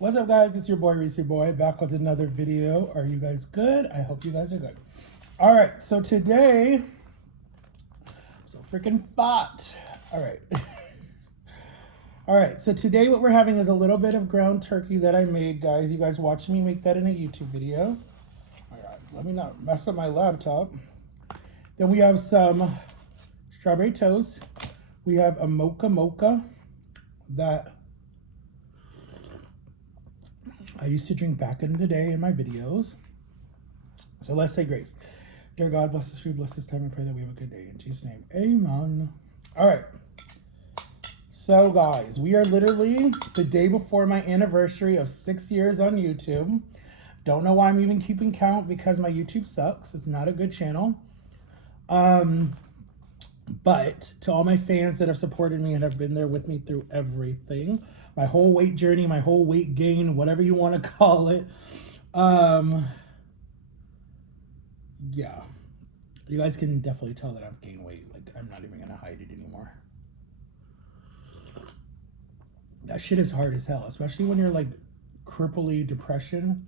What's up, guys? It's your boy, Reesie Boy, back with another video. Are you guys good? I hope you guys are good. All right, so today, I'm so freaking fat. All right. All right, so today what we're having is a little bit of ground turkey that I made, guys. You guys watched me make that in a YouTube video. All right, let me not mess up my laptop. Then we have some strawberry toast. We have a mocha that I used to drink back in the day in my videos. So let's say grace. Dear God, bless this food, bless this time. I pray that we have a good day. In Jesus' name, amen. All right. So guys, we are literally the day before my anniversary of 6 years on YouTube. Don't know why I'm even keeping count because my YouTube sucks. It's not a good channel. But to all my fans that have supported me and have been there with me through everything, my whole weight journey, my whole weight gain, whatever you want to call it. Yeah, you guys can definitely tell that I've gained weight. Like, I'm not even going to hide it anymore. That shit is hard as hell, especially when you're like cripply depression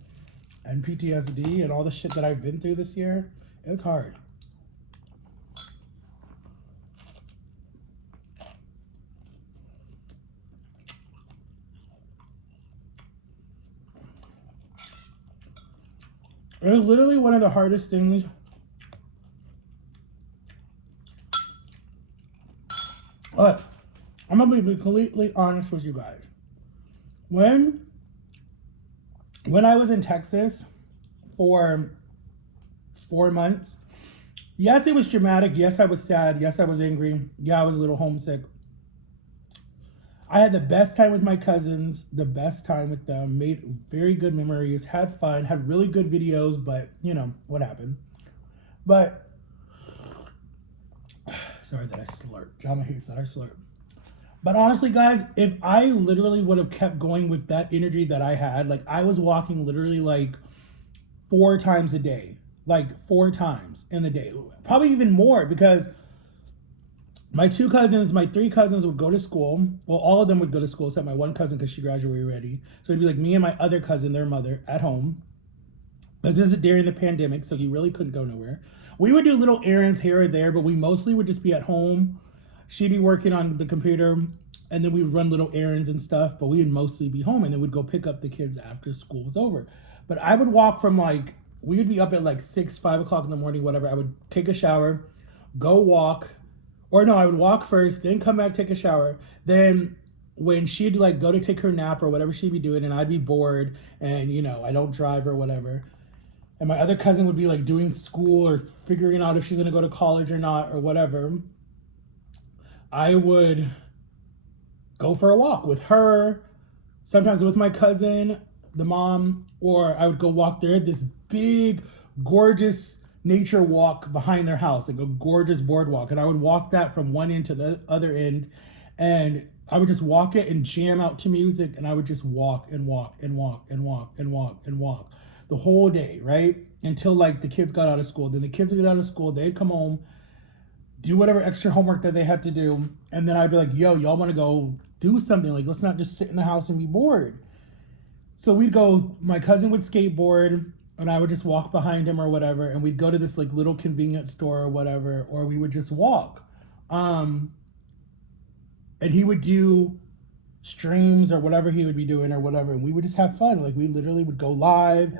and PTSD and all the shit that I've been through this year. It's hard. It was literally one of the hardest things. But I'm gonna be completely honest with you guys. When I was in Texas for 4 months, yes, it was dramatic. Yes, I was sad. Yes, I was angry. Yeah, I was a little homesick. I had the best time with my cousins, the best time with them, made very good memories, had fun, had really good videos, but you know, what happened. But, sorry that I slurped. Drama hates that I slurped. But honestly, guys, if I literally would have kept going with that energy that I had, like I was walking literally like 4 times a day, like 4 times in the day, probably even more because my 2 cousins, my 3 cousins would go to school. Well, all of them would go to school except my one cousin because she graduated already. So it'd be like me and my other cousin, their mother, at home. Because this is during the pandemic, so you really couldn't go nowhere. We would do little errands here or there, but we mostly would just be at home. She'd be working on the computer, and then we would run little errands and stuff, but we would mostly be home, and then we'd go pick up the kids after school was over. But I would walk from like, we would be up at like 6, 5 o'clock in the morning, whatever. I would take a shower, go walk, or no, I would walk first, then come back, take a shower. Then when she'd like go to take her nap or whatever she'd be doing, and I'd be bored and, you know, I don't drive or whatever. And my other cousin would be like doing school or figuring out if she's going to go to college or not or whatever. I would go for a walk with her, sometimes with my cousin, the mom, or I would go walk there, this big, gorgeous nature walk behind their house, like a gorgeous boardwalk. And I would walk that from one end to the other end. And I would just walk it and jam out to music. And I would just walk and walk and walk and walk and walk and walk the whole day, right? Until like the kids got out of school. Then the kids would get out of school, they'd come home, do whatever extra homework that they had to do. And then I'd be like, yo, y'all want to go do something? Like, let's not just sit in the house and be bored. So we'd go, my cousin would skateboard and I would just walk behind him or whatever. And we'd go to this like little convenience store or whatever, or we would just walk. And he would do streams or whatever he would be doing or whatever. And we would just have fun. Like we literally would go live.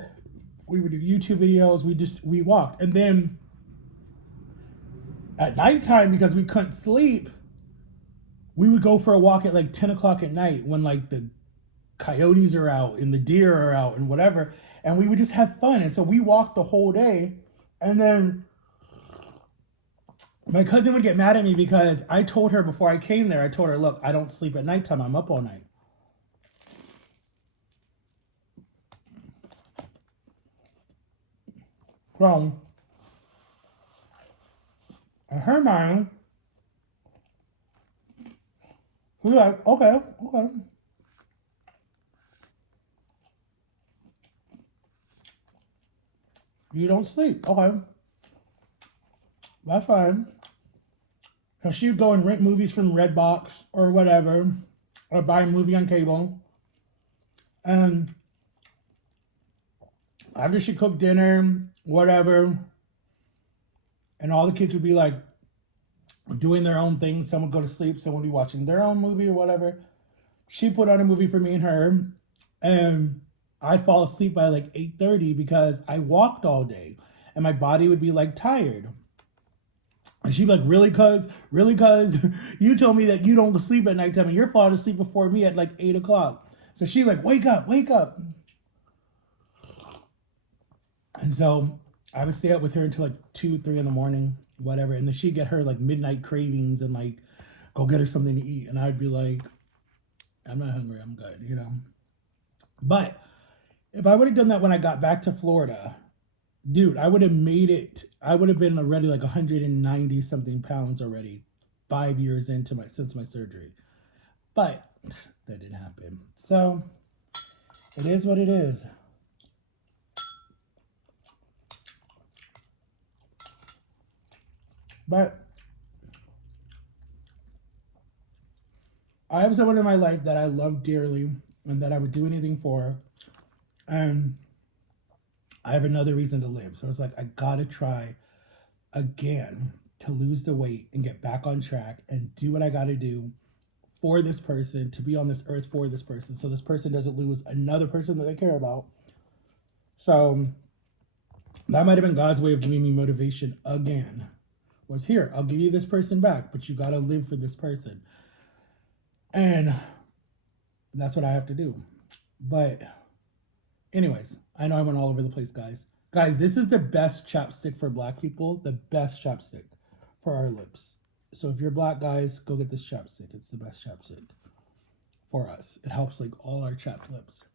We would do YouTube videos. We walked. And then at nighttime, because we couldn't sleep, we would go for a walk at like 10 o'clock at night when like the coyotes are out and the deer are out and whatever. And we would just have fun. And so we walked the whole day. And then my cousin would get mad at me because I told her before I came there, I told her, look, I don't sleep at nighttime. I'm up all night. So, in her mind, we were like, okay. You don't sleep. Okay. That's fine. So she'd go and rent movies from Redbox or whatever, or buy a movie on cable. And after she cooked dinner, whatever, and all the kids would be like doing their own thing. Some would go to sleep, some would be watching their own movie or whatever. She put on a movie for me and her, and I'd fall asleep by like 8:30 because I walked all day and my body would be like tired. And she'd be like, really, cuz you told me that you don't sleep at nighttime and you're falling asleep before me at like 8 o'clock. So she'd like, wake up, wake up. And so I would stay up with her until like 2, 3 in the morning, whatever. And then she'd get her like midnight cravings and like go get her something to eat. And I'd be like, I'm not hungry, I'm good, you know. But if I would have done that when I got back to Florida, dude, I would have made it. I would have been already like 190 something pounds already, 5 years into since my surgery. But that didn't happen. So it is what it is. But I have someone in my life that I love dearly and that I would do anything for. And I have another reason to live. So it's like, I gotta try again to lose the weight and get back on track and do what I gotta do for this person, to be on this earth for this person, so this person doesn't lose another person that they care about. So that might have been God's way of giving me motivation again. Was here, I'll give you this person back, but you gotta live for this person. And that's what I have to do. But anyways, I know I went all over the place, guys. Guys, this is the best chapstick for black people, the best chapstick for our lips. So if you're black, guys, go get this chapstick. It's the best chapstick for us. It helps like all our chapped lips.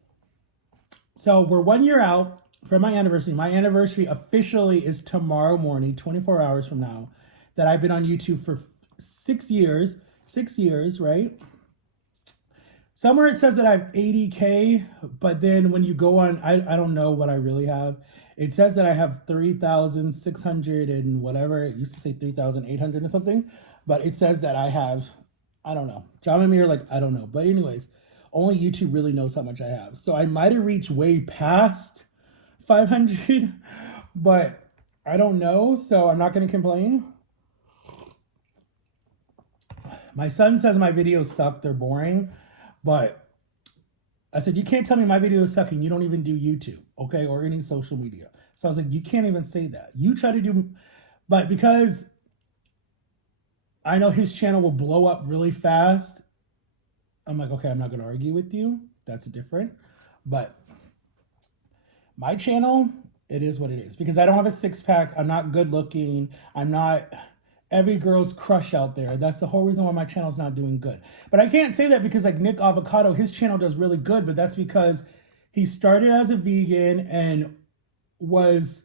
So we're 1 year out from my anniversary. My anniversary officially is tomorrow morning, 24 hours from now, that I've been on YouTube for 6 years. 6 years, right? Somewhere it says that I have 80K, but then when you go on, I don't know what I really have. It says that I have 3,600 and whatever. It used to say 3,800 or something, but it says that I have, I don't know. John and me are like, I don't know. But anyways, only YouTube really knows how much I have. So I might have reached way past 500, but I don't know. So I'm not going to complain. My son says my videos suck. They're boring. But I said, you can't tell me my videos suck and you don't even do YouTube, okay, or any social media. So I was like, you can't even say that. You try to do, but because I know his channel will blow up really fast, I'm like, okay, I'm not going to argue with you. That's different. But my channel, it is what it is. Because I don't have a six-pack. I'm not good looking. I'm not every girl's crush out there. That's the whole reason why my channel's not doing good. But I can't say that because like Nick Avocado, his channel does really good, but that's because he started as a vegan and was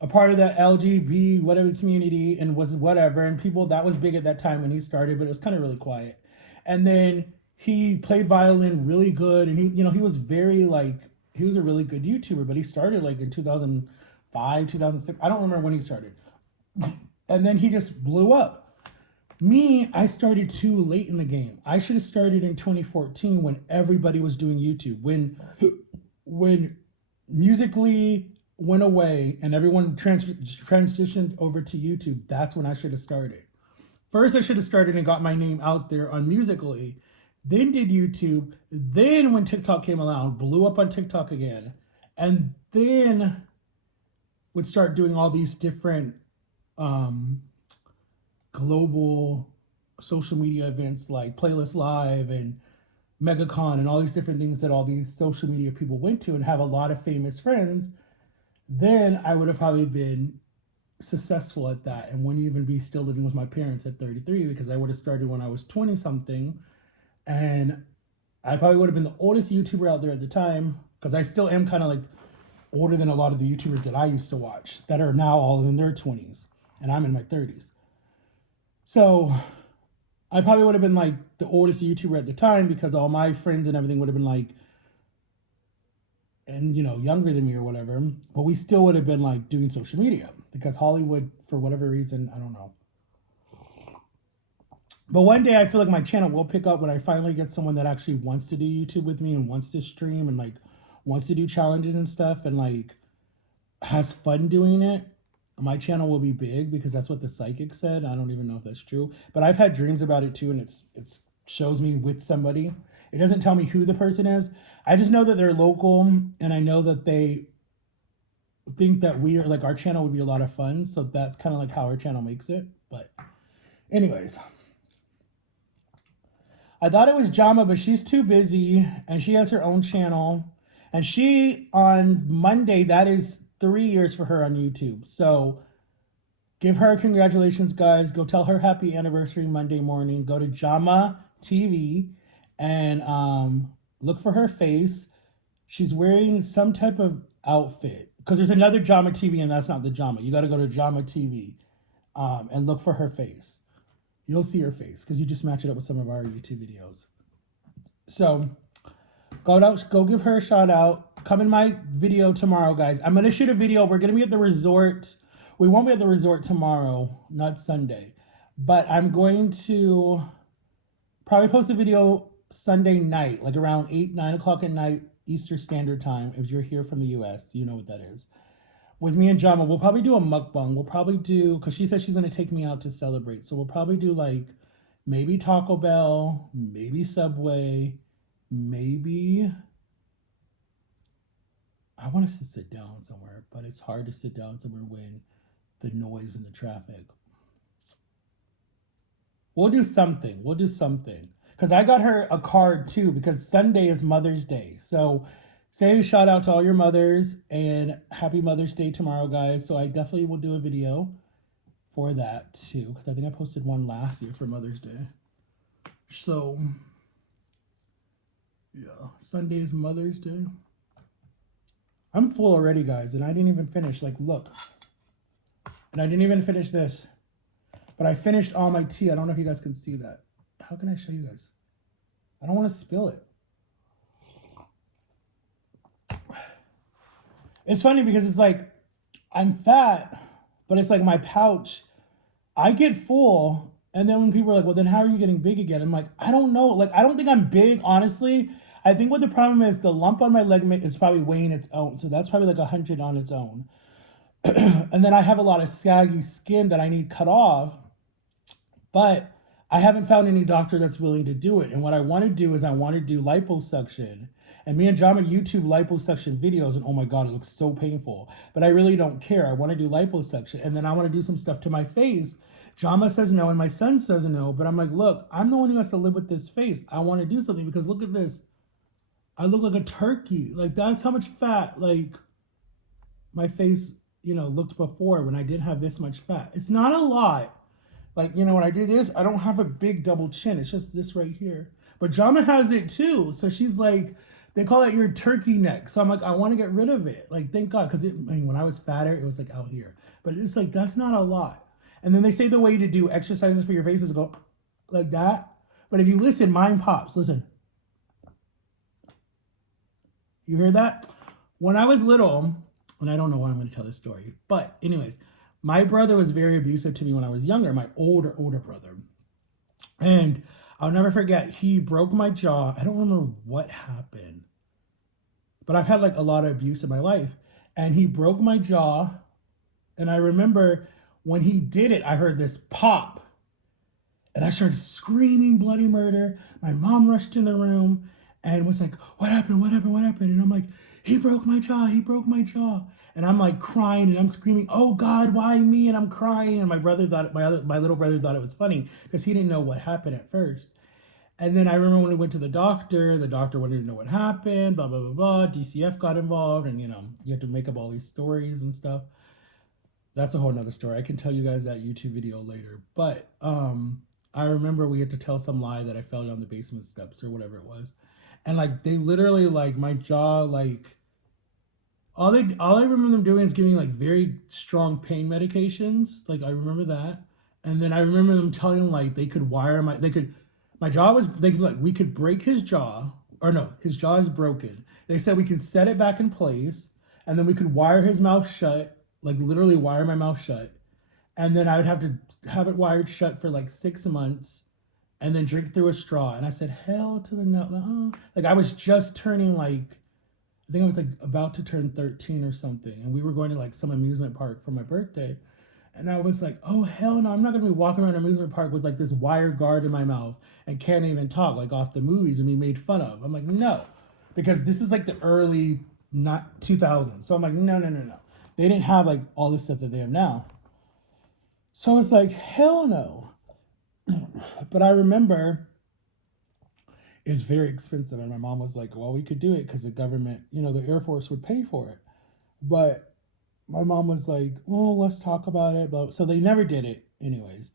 a part of the LGBT whatever community and was whatever, and people, that was big at that time when he started, but it was kind of really quiet. And then he played violin really good, and he was very like, he was a really good YouTuber, but he started like in 2005, 2006. I don't remember when he started. And then he just blew up. Me, I started too late in the game. I should have started in 2014 when everybody was doing YouTube. When Musical.ly went away and everyone transitioned over to YouTube, that's when I should have started. First, I should have started and got my name out there on Musical.ly, then did YouTube, then when TikTok came along, blew up on TikTok again, and then would start doing all these different global social media events like Playlist Live and MegaCon and all these different things that all these social media people went to and have a lot of famous friends. Then I would have probably been successful at that and wouldn't even be still living with my parents at 33 because I would have started when I was 20 something, and I probably would have been the oldest YouTuber out there at the time because I still am kind of like older than a lot of the YouTubers that I used to watch that are now all in their 20s and I'm in my 30s. So I probably would have been like the oldest YouTuber at the time because all my friends and everything would have been like, and younger than me or whatever, but we still would have been like doing social media because Hollywood, for whatever reason, I don't know. But one day I feel like my channel will pick up when I finally get someone that actually wants to do YouTube with me and wants to stream and like wants to do challenges and stuff and like has fun doing it. My channel will be big because that's what the psychic said. I don't even know if that's true, but I've had dreams about it too, and it's shows me with somebody. It doesn't tell me who the person is. I just know that they're local, and I know that they think that we are like our channel would be a lot of fun. So that's kind of like how our channel makes it. But anyways, I thought it was Jama, but she's too busy and she has her own channel. And she, on Monday, that is 3 years for her on YouTube. So give her congratulations, guys. Go tell her happy anniversary Monday morning. Go to Jama TV and look for her face. She's wearing some type of outfit because there's another Jama TV and that's not the Jama. You got to go to Jama TV and look for her face. You'll see her face because you just match it up with some of our YouTube videos. So go give her a shout out. Come in my video tomorrow, guys. I'm going to shoot a video. We're going to be at the resort. We won't be at the resort tomorrow, not Sunday. But I'm going to probably post a video Sunday night, like around 8, 9 o'clock at night, Eastern Standard Time. If you're here from the US, you know what that is. With me and Jama, we'll probably do a mukbang. We'll probably do, because she said she's going to take me out to celebrate. So we'll probably do like maybe Taco Bell, maybe Subway, maybe, I want us to sit down somewhere, but it's hard to sit down somewhere when the noise and the traffic. We'll do something. We'll do something. Because I got her a card too, because Sunday is Mother's Day. So say a shout out to all your mothers and happy Mother's Day tomorrow, guys. So I definitely will do a video for that too, because I think I posted one last year for Mother's Day. So yeah, Sunday is Mother's Day. I'm full already, guys, and I didn't even finish. Like, look. And I didn't even finish this. But I finished all my tea. I don't know if you guys can see that. How can I show you guys? I don't want to spill it. It's funny because it's like, I'm fat, but it's like my pouch. I get full, and then when people are like, well, then how are you getting big again? I'm like, I don't know. Like, I don't think I'm big, honestly. I think what the problem is, the lump on my leg is probably weighing its own. So that's probably like 100 on its own. And then I have a lot of saggy skin that I need cut off. But I haven't found any doctor that's willing to do it. And what I want to do is I want to do liposuction. And me and Jama YouTube liposuction videos, and oh my God, it looks so painful. But I really don't care. I want to do liposuction. And then I want to do some stuff to my face. Jama says no, and my son says no. But I'm like, look, I'm the one who has to live with this face. I want to do something because look at this. I look like a turkey. Like, that's how much fat, like, my face, you know, looked before when I didn't have this much fat. It's not a lot. Like, you know, when I do this, I don't have a big double chin. It's just this right here. But Jama has it too. So she's like, they call it your turkey neck. So I'm like, I want to get rid of it. Like, thank God. Because when I was fatter, it was like out here. But it's like, that's not a lot. And then they say the way to do exercises for your face is go like that. But if you listen, mine pops. Listen. You hear that? When I was little, and I don't know why I'm going to tell this story. But anyways, my brother was very abusive to me when I was younger, my older brother. And I'll never forget, he broke my jaw. I don't remember what happened, but I've had like a lot of abuse in my life. And he broke my jaw. And I remember when he did it, I heard this pop. And I started screaming bloody murder. My mom rushed in the room and was like, what happened? What happened? What happened? And I'm like, he broke my jaw. He broke my jaw. And I'm like crying and I'm screaming, oh God, why me? And I'm crying. And my brother thought, my little brother thought it was funny because he didn't know what happened at first. And then I remember when we went to the doctor wanted to know what happened, blah, blah, blah, blah. DCF got involved and, you know, you have to make up all these stories and stuff. That's a whole nother story. I can tell you guys that YouTube video later. But I remember we had to tell some lie that I fell down the basement steps or whatever it was. And like, they literally, like, my jaw, like, all I remember them doing is giving like very strong pain medications. Like, I remember that. And then I remember them telling like they could wire my jaw was, they could like, we could break his jaw, or no, his jaw is broken. They said we could set it back in place and then we could wire his mouth shut, like literally wire my mouth shut. And then I would have to have it wired shut for like 6 months. and then drink through a straw. And I said, hell to the no. Like I was just turning like, I think I was like about to turn 13 or something. And we were going to like some amusement park for my birthday. And I was like, oh, hell no, I'm not going to be walking around an amusement park with like this wire guard in my mouth and can't even talk like off the movies and be made fun of. I'm like, no, because this is like the early not 2000s. So I'm like, no, no, no, no. They didn't have like all this stuff that they have now. So it's like, hell no. But I remember it was very expensive. And my mom was like, well, we could do it because the government, the Air Force would pay for it. But my mom was like, well, let's talk about it. But so they never did it anyways.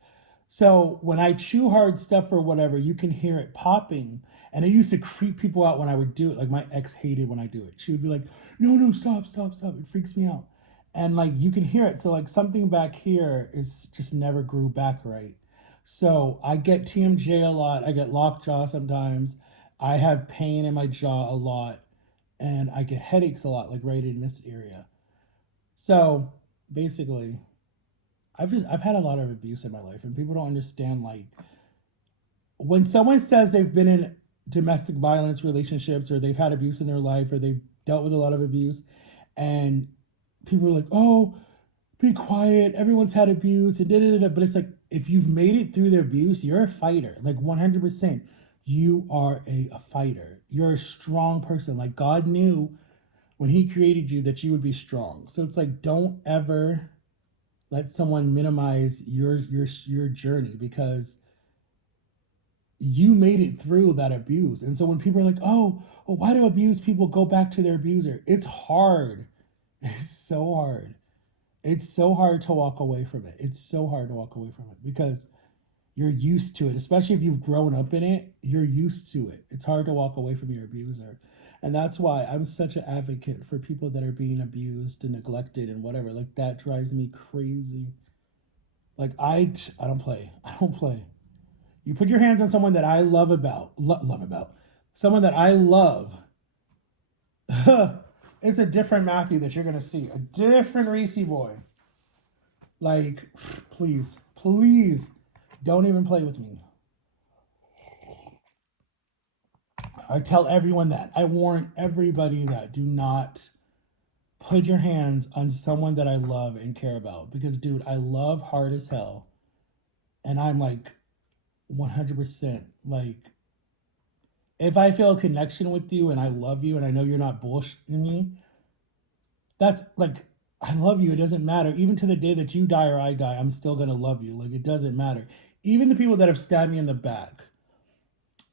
So when I chew hard stuff or whatever, you can hear it popping. And it used to creep people out when I would do it. Like my ex hated when I do it. She would be like, no, no, stop, stop, stop. It freaks me out. And like you can hear it. So like something back here is just never grew back right. So I get TMJ a lot. I get lockjaw sometimes. I have pain in my jaw a lot. And I get headaches a lot, like right in this area. So basically, I've had a lot of abuse in my life, and people don't understand like when someone says they've been in domestic violence relationships or they've had abuse in their life or they've dealt with a lot of abuse, and people are like, "Oh, be quiet. Everyone's had abuse," and da da da. But it's like if you've made it through the abuse, you're a fighter. Like 100%, you are a fighter. You're a strong person. Like God knew when He created you that you would be strong. So it's like don't ever let someone minimize your journey because you made it through that abuse. And so when people are like, oh, well, why do abused people go back to their abuser? It's hard. It's so hard. It's so hard to walk away from it. It's so hard to walk away from it because you're used to it, especially if you've grown up in it, you're used to it. It's hard to walk away from your abuser. And that's why I'm such an advocate for people that are being abused and neglected and whatever. Like that drives me crazy. Like I don't play. I don't play. You put your hands on someone that I love about, someone that I love. It's a different Matthew that you're gonna see, a different Reesie Boy. Like, please, please, don't even play with me. I tell everyone that. I warn everybody that do not put your hands on someone that I love and care about. Because, dude, I love hard as hell. And I'm like 100% like, if I feel a connection with you and I love you and I know you're not bullshitting me, that's like, I love you. It doesn't matter. Even to the day that you die or I die, I'm still going to love you. Like, it doesn't matter. Even the people that have stabbed me in the back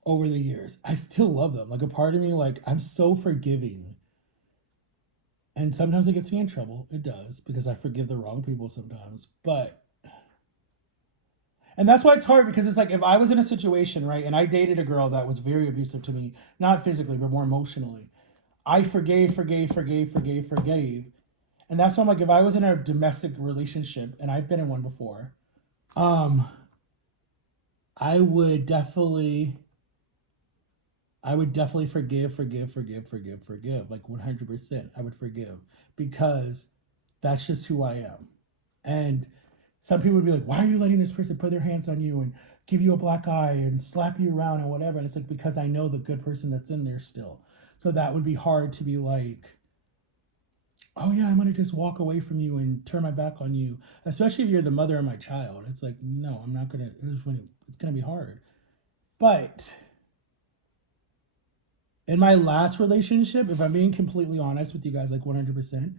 over the years, I still love them. Like, a part of me, like, I'm so forgiving. And sometimes it gets me in trouble. It does, because I forgive the wrong people sometimes. And that's why it's hard, because it's like if I was in a situation, right, and I dated a girl that was very abusive to me, not physically, but more emotionally, I forgave. And that's why I'm like, if I was in a domestic relationship, and I've been in one before, um, I would definitely forgive. Like 100%. I would forgive because that's just who I am. And some people would be like, why are you letting this person put their hands on you and give you a black eye and slap you around and whatever? And it's like, because I know the good person that's in there still. So that would be hard to be like, oh yeah, I'm going to just walk away from you and turn my back on you. Especially if you're the mother of my child. It's like, no, I'm not going to, it's going to be hard. But in my last relationship, if I'm being completely honest with you guys, like 100%,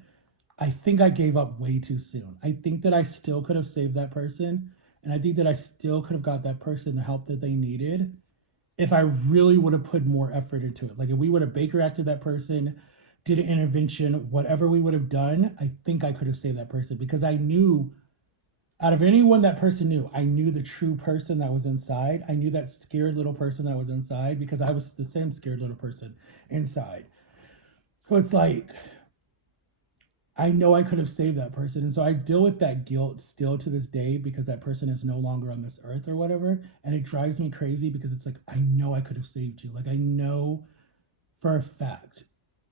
I think I gave up way too soon. I think that I still could have saved that person. And I think that I still could have got that person the help that they needed if I really would have put more effort into it. Like if we would have Baker acted that person, did an intervention, whatever we would have done, I think I could have saved that person because I knew out of anyone that person knew, I knew the true person that was inside. I knew that scared little person that was inside because I was the same scared little person inside. So it's like, I know I could have saved that person. And so I deal with that guilt still to this day because that person is no longer on this earth or whatever. And it drives me crazy because it's like, I know I could have saved you. Like, I know for a fact,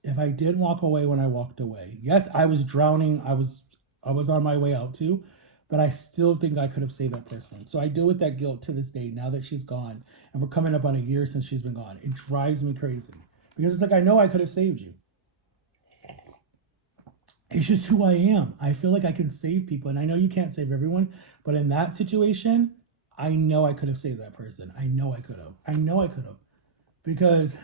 if I did walk away when I walked away, yes, I was drowning. I was on my way out too. but I still think I could have saved that person. So I deal with that guilt to this day now that she's gone, and we're coming up on a year since she's been gone. It drives me crazy because it's like I know I could have saved you. It's just who I am. I feel like I can save people, and I know you can't save everyone, but in that situation, I know I could have saved that person. I know I could have. I know I could have because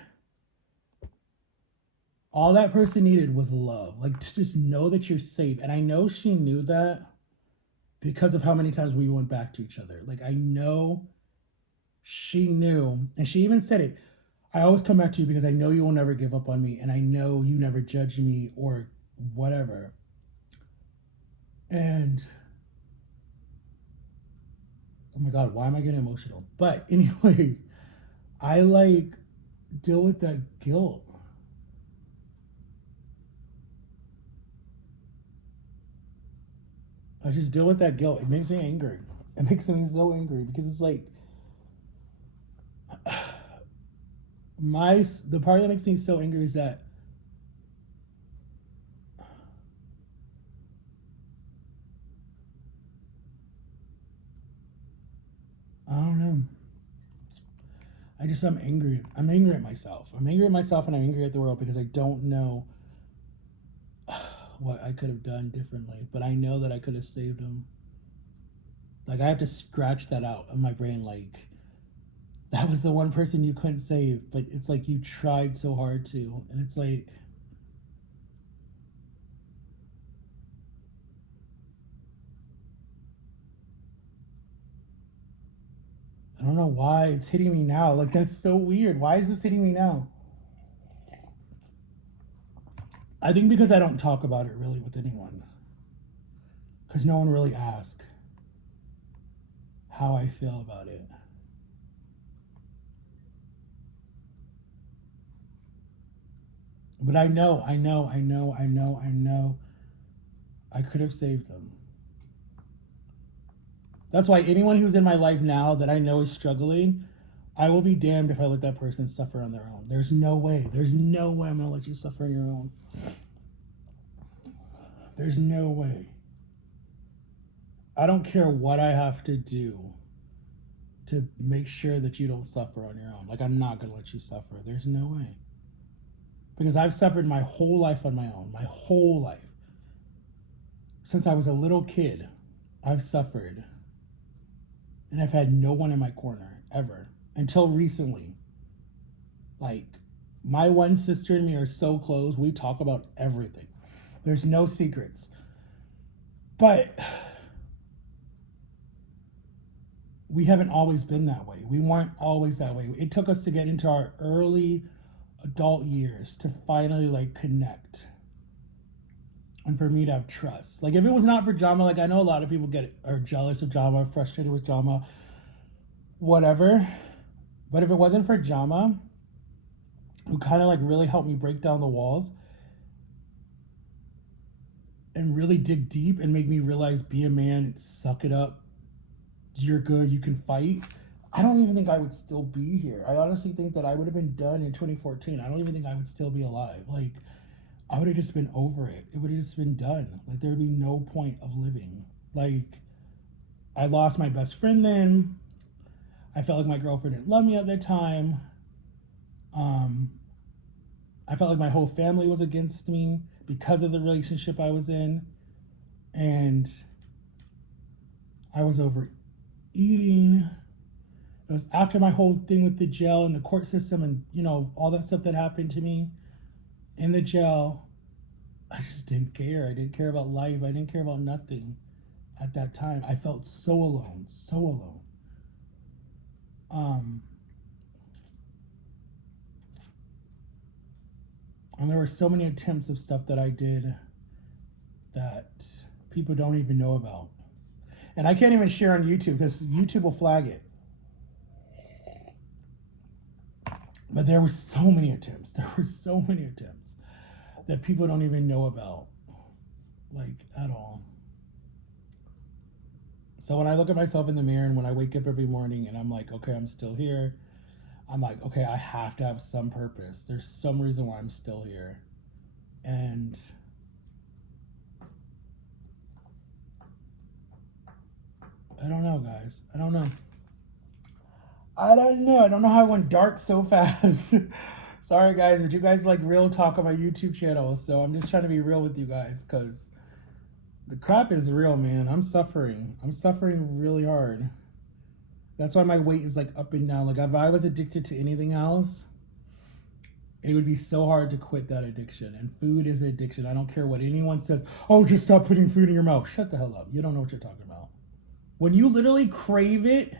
all that person needed was love, like to just know that you're safe. And I know she knew that because of how many times we went back to each other. Like I know she knew, and she even said it. I always come back to you because I know you will never give up on me, and I know you never judge me or whatever. And oh my god, why am I getting emotional? But anyways, I like deal with that guilt. I just deal with that guilt. It makes me angry. It makes me so angry because it's like the part that makes me so angry is that I don't know. I'm angry. I'm angry at myself. I'm angry at myself and I'm angry at the world because I don't know what I could have done differently. But I know that I could have saved him. Like I have to scratch that out of my brain. Like that was the one person you couldn't save, but it's like you tried so hard to, and it's like I don't know why it's hitting me now. Like that's so weird. Why is this hitting me now? I think because I don't talk about it really with anyone. Because no one really asks how I feel about it. But I know I could have saved them. That's why anyone who's in my life now that I know is struggling, I will be damned if I let that person suffer on their own. There's no way. There's no way I'm going to let you suffer on your own. There's no way. I don't care what I have to do to make sure that you don't suffer on your own. Like, I'm not going to let you suffer. There's no way. Because I've suffered my whole life on my own. My whole life. Since I was a little kid, I've suffered. And I've had no one in my corner, ever. Until recently. Like, my one sister and me are so close. We talk about everything. There's no secrets. But we haven't always been that way. We weren't always that way. It took us to get into our early adult years to finally like connect. And for me to have trust. Like if it was not for drama, like I know a lot of people are jealous of drama, frustrated with drama, whatever. But if it wasn't for drama, who kind of like really helped me break down the walls and really dig deep and make me realize be a man, suck it up, you're good, you can fight. I don't even think I would still be here. I honestly think that I would have been done in 2014. I don't even think I would still be alive. Like, I would have just been over it. It would have just been done. Like, there would be no point of living. Like, I lost my best friend then. I felt like my girlfriend didn't love me at that time. I felt like my whole family was against me because of the relationship I was in. And I was overeating. It was after my whole thing with the jail and the court system and, you know, all that stuff that happened to me in the jail. I just didn't care. I didn't care about life. I didn't care about nothing at that time. I felt so alone, so alone. And there were so many attempts of stuff that I did that people don't even know about. And I can't even share on YouTube because YouTube will flag it. But there were so many attempts. There were so many attempts that people don't even know about, like, at all. So when I look at myself in the mirror and when I wake up every morning and I'm like, okay, I'm still here, I'm like, okay, I have to have some purpose. There's some reason why I'm still here. And I don't know, guys. I don't know. I don't know. I don't know how I went dark so fast. Sorry, guys, but you guys like real talk on my YouTube channel, so I'm just trying to be real with you guys because the crap is real, man. I'm suffering. I'm suffering really hard. That's why my weight is like up and down. Like if I was addicted to anything else, it would be so hard to quit that addiction. And food is addiction. I don't care what anyone says. Oh, just stop putting food in your mouth. Shut the hell up. You don't know what you're talking about. When you literally crave it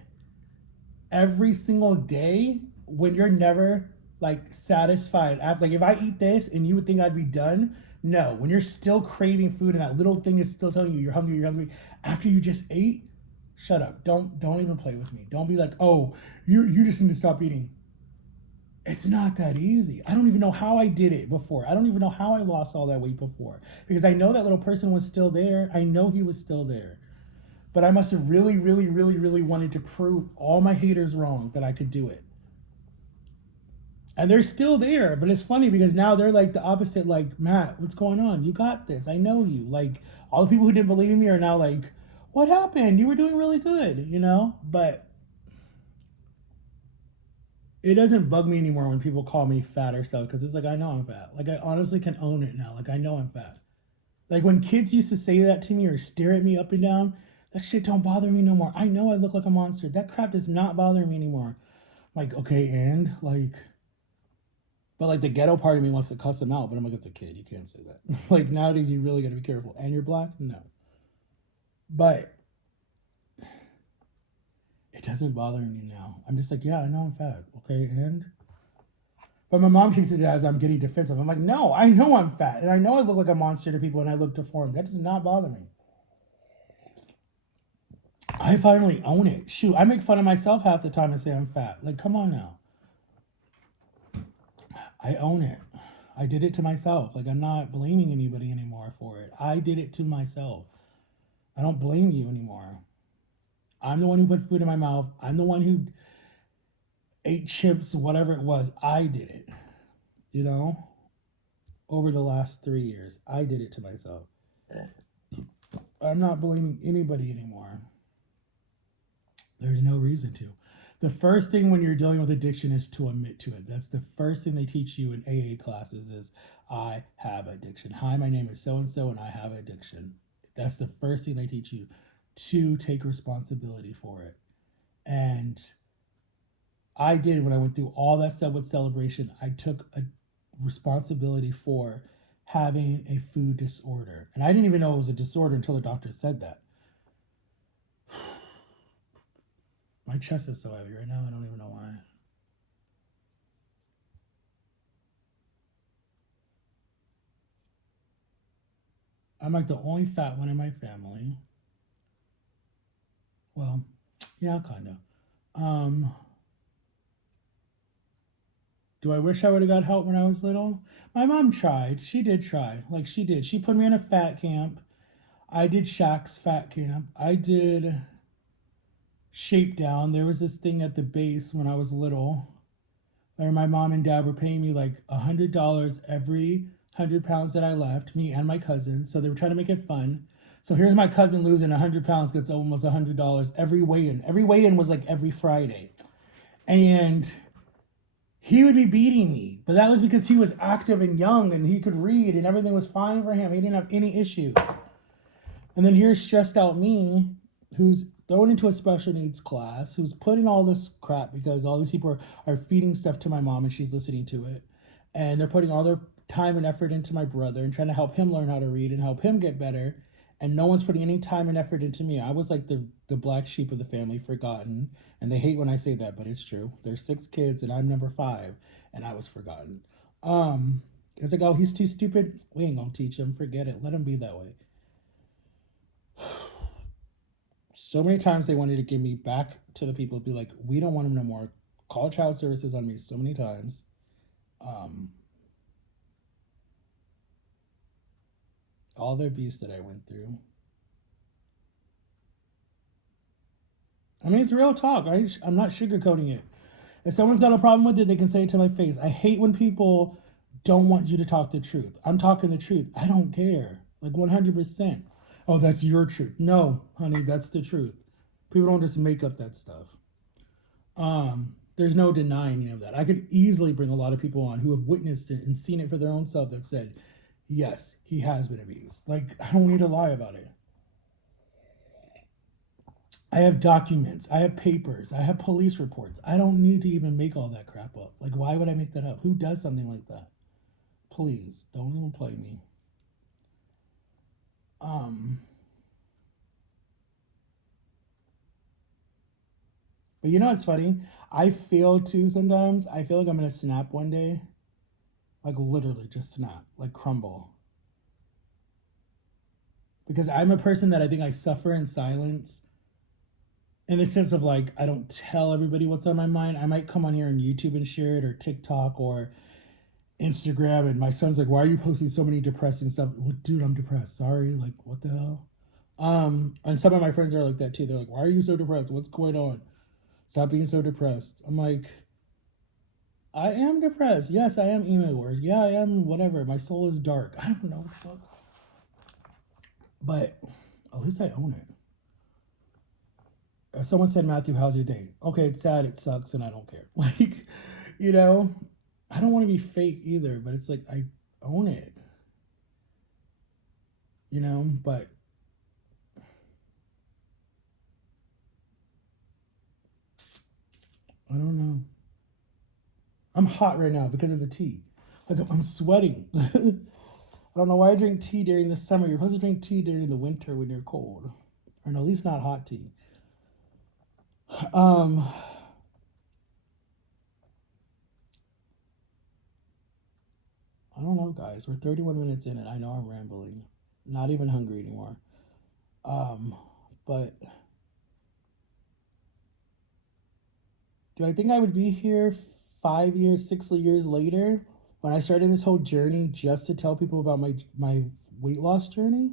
every single day, when you're never like satisfied. Like if I eat this and you would think I'd be done. No, when you're still craving food and that little thing is still telling you you're hungry after you just ate, shut up. Don't even play with me. Don't be like, oh, you just need to stop eating. It's not that easy. I don't even know how I did it before. I don't even know how I lost all that weight before. Because I know that little person was still there. I know he was still there. But I must have really, really, really, really wanted to prove all my haters wrong that I could do it. And they're still there, but it's funny because now they're like the opposite, like, Matt, what's going on? You got this. I know you. Like, all the people who didn't believe in me are now like, what happened? You were doing really good, you know? But it doesn't bug me anymore when people call me fat or stuff because it's like, I know I'm fat. Like, I honestly can own it now. Like, I know I'm fat. Like, when kids used to say that to me or stare at me up and down, that shit don't bother me no more. I know I look like a monster. That crap does not bother me anymore. I'm like, okay, and like, but like the ghetto part of me wants to cuss him out, but I'm like, it's a kid. You can't say that. Like nowadays, you really got to be careful. And you're black? No. But it doesn't bother me now. I'm just like, yeah, I know I'm fat. Okay, and? But my mom takes it as I'm getting defensive. I'm like, no, I know I'm fat. And I know I look like a monster to people and I look deformed. That does not bother me. I finally own it. Shoot, I make fun of myself half the time and say I'm fat. Like, come on now. I own it. I did it to myself. Like, I'm not blaming anybody anymore for it. I did it to myself. I don't blame you anymore. I'm the one who put food in my mouth. I'm the one who ate chips, whatever it was. I did it, you know, over the last 3 years. I did it to myself. I'm not blaming anybody anymore. There's no reason to. The first thing when you're dealing with addiction is to admit to it. That's the first thing they teach you in AA classes is, I have addiction. Hi, my name is so-and-so and I have addiction. That's the first thing they teach you, to take responsibility for it. And I did when I went through all that stuff with celebration. I took a responsibility for having a food disorder. And I didn't even know it was a disorder until the doctor said that. My chest is so heavy right now, I don't even know why. I'm like the only fat one in my family. Well, yeah, kind of. Do I wish I would have got help when I was little? My mom tried. She did try. Like, she did. She put me in a fat camp. I did Shaq's fat camp. I did Shape Down. There was this thing at the base when I was little where my mom and dad were paying me like $100 every 100 pounds that I left, me and my cousin. So they were trying to make it fun. So here's my cousin losing 100 pounds, gets almost $100 every weigh-in. Every weigh-in was like every Friday. And he would be beating me. But that was because he was active and young and he could read and everything was fine for him. He didn't have any issues. And then here's stressed out me, who's thrown into a special needs class, who's putting all this crap because all these people are feeding stuff to my mom and she's listening to it. And they're putting all their time and effort into my brother and trying to help him learn how to read and help him get better. And no one's putting any time and effort into me. I was like the black sheep of the family, forgotten. And they hate when I say that, but it's true. There's 6 kids and I'm number 5 and I was forgotten. It's like, oh, he's too stupid. We ain't gonna teach him. Forget it. Let him be that way. So many times they wanted to give me back to the people, be like, we don't want him no more. Call child services on me so many times. All the abuse that I went through. I mean, it's real talk. I'm not sugarcoating it. If someone's got a problem with it, they can say it to my face. I hate when people don't want you to talk the truth. I'm talking the truth. I don't care. Like 100%. Oh, that's your truth. No, honey, that's the truth. People don't just make up that stuff. There's no denying any of that. I could easily bring a lot of people on who have witnessed it and seen it for their own self that said, yes, he has been abused. Like, I don't need to lie about it. I have documents, I have papers, I have police reports. I don't need to even make all that crap up. Like, why would I make that up? Who does something like that? Please, don't even play me. Um, but you know what's funny? I feel too sometimes. I feel like I'm gonna snap one day. Like literally just snap, like crumble. Because I'm a person that I think I suffer in silence in the sense of like I don't tell everybody what's on my mind. I might come on here on YouTube and share it or TikTok or Instagram, and my son's like, "Why are you posting so many depressing stuff?" Well, dude, I'm depressed. Sorry, like what the hell? And some of my friends are like that too. They're like, "Why are you so depressed? What's going on? Stop being so depressed." I'm like, I am depressed. Yes, I am emo wars. Yeah, I am whatever. My soul is dark. I don't know. But at least I own it. If someone said, Matthew, how's your day? Okay, it's sad, it sucks, and I don't care. Like, you know, I don't want to be fake either, but it's like I own it. You know, but I don't know. I'm hot right now because of the tea. Like I'm sweating. I don't know why I drink tea during the summer. You're supposed to drink tea during the winter when you're cold, or at least not hot tea. Um, I don't know, guys. We're 31 minutes in, and I know I'm rambling. Not even hungry anymore. Um, but do I think I would be here 5 years, 6 years later when I started this whole journey just to tell people about my weight loss journey?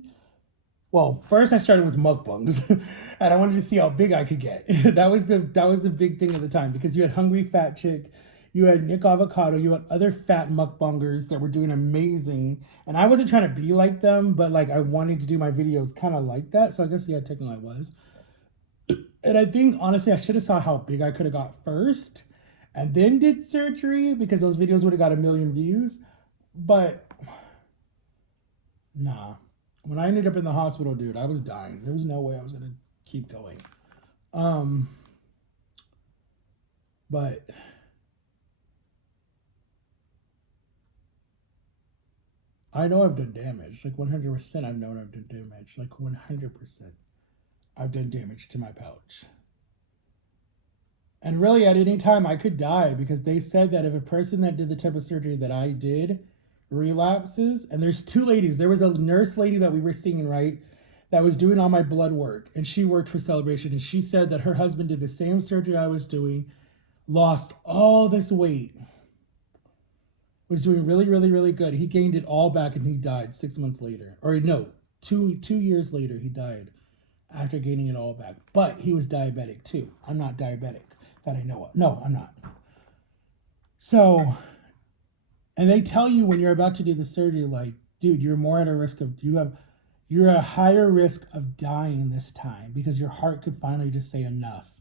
Well, first I started with mukbangs, and I wanted to see how big I could get. That was the big thing at the time because you had Hungry Fat Chick, you had Nick Avocado, you had other fat mukbangers that were doing amazing, and I wasn't trying to be like them, but like I wanted to do my videos kind of like that. So I guess yeah, technically I was. And I think honestly, I should have saw how big I could have got first, and then did surgery because those videos would have got 1 million views. But nah, when I ended up in the hospital, dude, I was dying. There was no way I was gonna keep going. Um, but I know I've done damage. Like 100%, I've known I've done damage. Like 100%, I've done damage to my pouch. And really, at any time, I could die because they said that if a person that did the type of surgery that I did relapses, and there's two ladies, there was a nurse lady that we were seeing, right, that was doing all my blood work, and she worked for Celebration, and she said that her husband did the same surgery I was doing, lost all this weight, was doing really, really, really good. He gained it all back, and he died 6 months later, or no, two years later, he died after gaining it all back. But he was diabetic too. I'm not diabetic that I know of. No, I'm not. So, and they tell you when you're about to do the surgery, like, dude, you're more at a risk of you're a higher risk of dying this time because your heart could finally just say enough,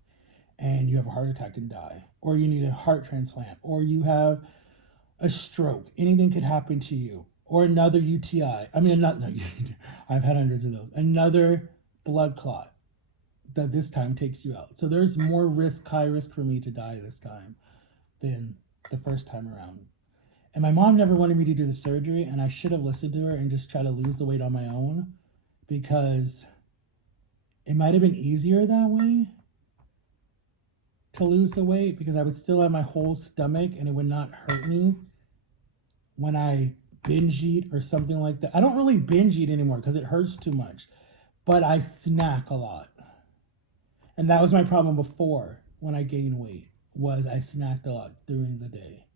and you have a heart attack and die, or you need a heart transplant, or you have a stroke. Anything could happen to you, or another UTI. I mean, not no, I've had hundreds of those. Another blood clot that this time takes you out. So there's more risk, high risk for me to die this time than the first time around. And my mom never wanted me to do the surgery, and I should have listened to her and just try to lose the weight on my own because it might have been easier that way to lose the weight because I would still have my whole stomach and it would not hurt me when I binge eat or something like that. I don't really binge eat anymore because it hurts too much, but I snack a lot. And that was my problem before when I gained weight was I snacked a lot during the day.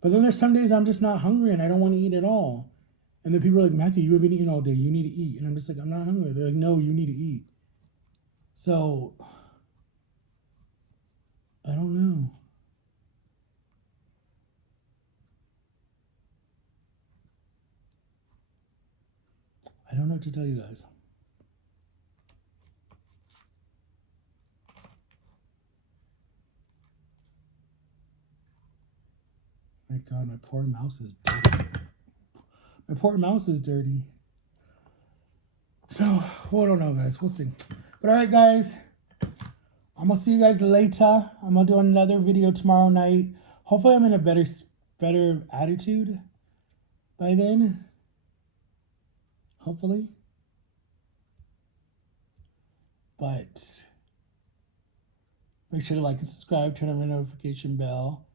But then there's some days I'm just not hungry and I don't want to eat at all. And then people are like, Matthew, you haven't eaten all day. You need to eat. And I'm just like, I'm not hungry. They're like, no, you need to eat. So I don't know. I don't know what to tell you guys. God, my poor mouse is dirty. My poor mouse is dirty. So, well, I don't know, guys. We'll see. But all right, guys. I'm going to see you guys later. I'm going to do another video tomorrow night. Hopefully, I'm in a better attitude by then. Hopefully. But make sure to like and subscribe. Turn on the notification bell.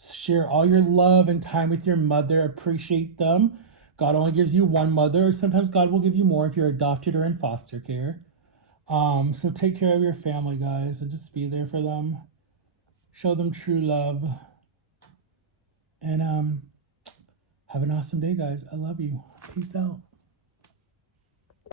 Share all your love and time with your mother. Appreciate them. God only gives you one mother. Sometimes God will give you more if you're adopted or in foster care. So take care of your family, guys, and just be there for them. Show them true love. And have an awesome day, guys. I love you. Peace out.